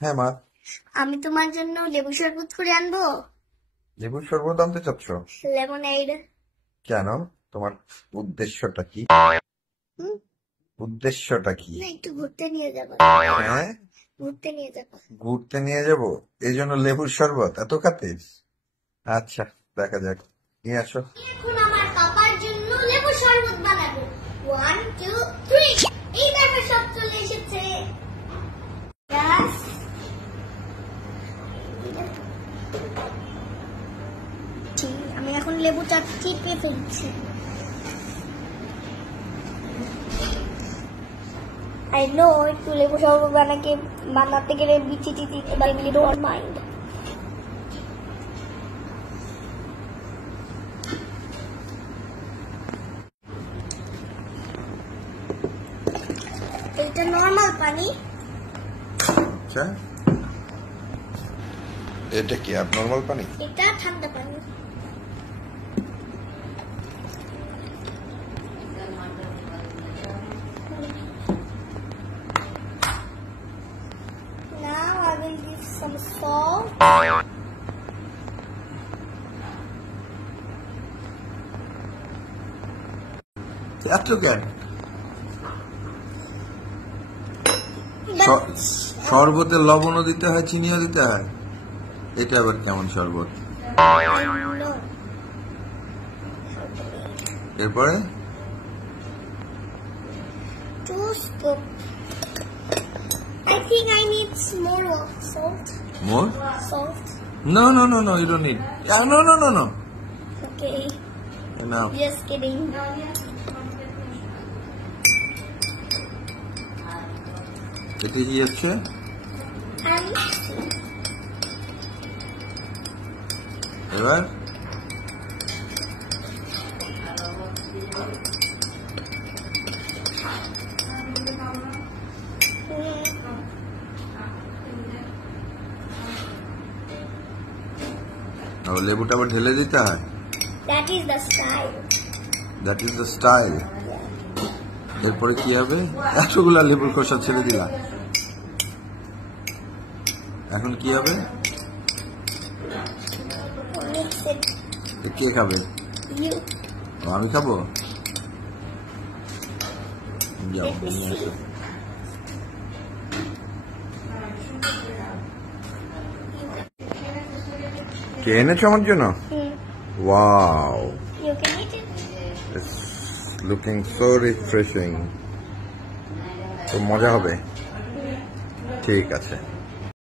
হ্যাঁ মা, আমি তোমার জন্য লেবু শরবত করে আনবো। লেবুর শরবত আনতে চাচ্ছ? লেমনেড। কেন? তোমার উদ্দেশ্যটা কি? উদ্দেশ্যটা কি? না, একটু ঘুরতে নিয়ে যাবো। হ্যাঁ, ঘুরতে নিয়ে যাবো। ঘুরতে নিয়ে যাব, এই জন্য লেবুর শরবত এত খাতির? আচ্ছা, দেখা যাক, নিয়ে আসো। এখন আমার পাপার জন্য লেবু শরবত বানাবো। 1 2 3 এই দেখো সব চলে এসেছে। Yes. আমি এখন লেবুটা চিপে ফেলছি। I know একটু লেবু শরবত বানাতে গেলে বিচি TC but we don't mind. এটা নরমাল পানি। আচ্ছা, এটা কি নরমাল পানি? এটা ঠান্ডা পানি। Now I will give some salt. এত কেন? শরবতে লবণও দিতে হয়, চিনিও দিতে হয়, এটা আবার কেমন শরবত? এরপরে 2 scoop. I think I need more salt. More? Salt. No, you don't need. Yeah, no. Okay. Enough. Just kidding. এটা কি হচ্ছে? এবার লেবুটা আবার ঢেলে দিতে হয়। That is the style. That is the style. এরপরে কি হবে? এতগুলা লেবুর খোসা ছেড়ে দিলাম, এখন কি হবে? কে খাবে? আমি খাবো। যাও নিয়ে আসো। কে এনেছো আমার জন্য? Wow, You can eat it. it's looking so refreshing. তো মজা হবে। ঠিক আছে।